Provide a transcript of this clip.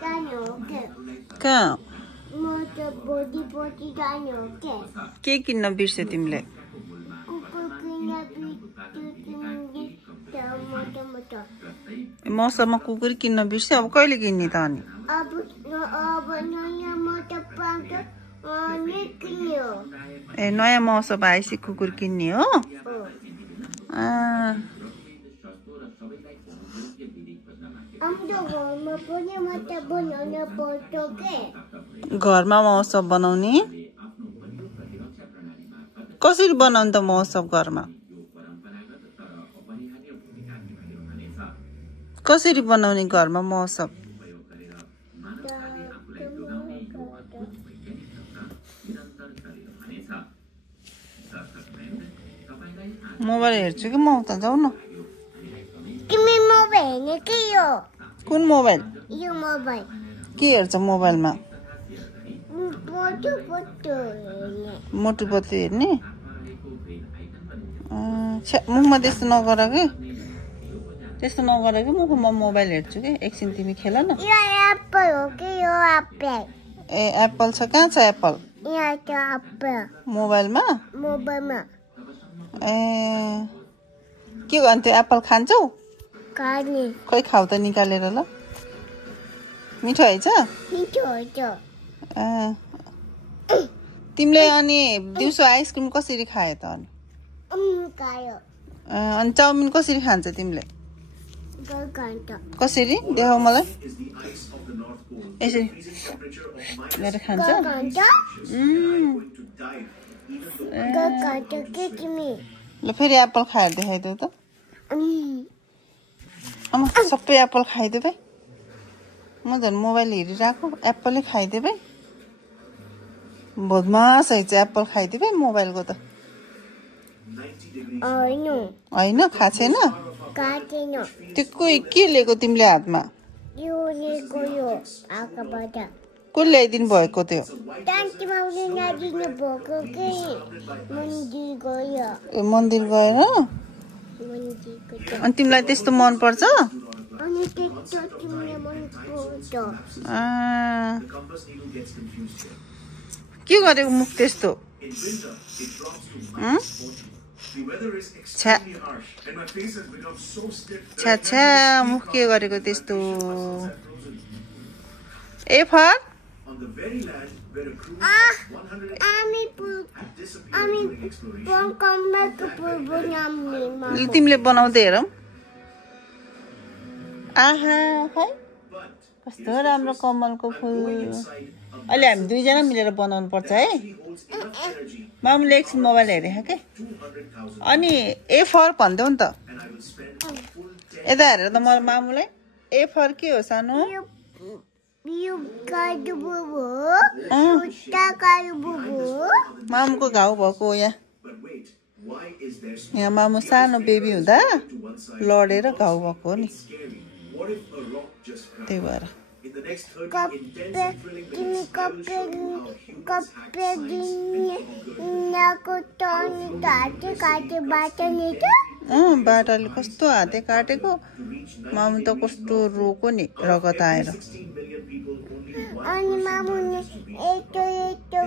कहाँ म त बोडी जाने हो के किन्न बिर्स्यो तिमीले कुकुर किन्न बिर्स्यो मौसममा कुकुर किन्न बिर्स्यो अब कहिले किन्ने त अनि अब नयाँ मोटो पाउँछ अनि किन्यो ए नयाँ मौसम आएपछि कुकुर किन्ने हो घरमा मौसम बनाउने कसरी बनाउने त मौसम घरमा कसरी बनाउने घरमा मौसम मोबाइल हेर्छु कि म उता जाऊ न तिमी मोबाइल हेर्ने के हो कुन मोबाइल यो मोबाइल के हेर्छ मोबाइलमा मोटु पत्लु हेर्ने मुखमा त्यस्तो नगर कि मुखमा मोबाइल हेर्छु कि एकछिन तिमी खेल न यो एप्पल हो कि यो एप्पल ए एप्पल छ कहाँ छ एप्पल यहाँ छ एप्पल मोबाइलमा ए के गर्नु त्यो एप्पल खान्छौ खाने खोइ खाऊ त निकालेर ल मिठो हैछ तिमीले अनि दिउँसो आइसक्रिम कसरी खायो त अनि अनि चाउमिन कसरी खान्छ तिमीले कसरी देखाऊ मलाई यसरी गरेर खान्छ ल फेरि एप्पल खाएर देखाइदेऊ त आमा सबै एप्पल खाइदेऊ भाइ म झन् मोबाइल हेरिरहेको एप्पलै खाइदेऊ भाइ बदमास हैछ एप्पल खाइदेऊ भाइ मोबाइलको त होइन खा छैन त्यो के लिएको तिमीले हातमा को ल्याइदिनु भएको त्यो ए मन्दिर गएर अनि तिमीलाई त्यस्तो मन पर्छ के गरेको मुख त्यस्तो छ्या मुख के गरेको त्यस्तो ए फर तिमीले बनाउँदै हेरौ आहा खै कस्तो राम्रो कमलको फुल अहिले हामी दुईजना मिलेर बनाउनु पर्छ है मामुले एकछिन मोबाइल हेरेको के अनि ए फर भन्देऊ नि त यता हेरेर त मलाई मामुलाई ए फर के हो सानो मामुको घाउ भएको यहाँ मामु सानो बेबी हुँदा लडेर घाउ भएको हो नि त्यही भएर बाटाले कस्तो हाते काटेको मामु त कस्तो रोको नि रगत आएर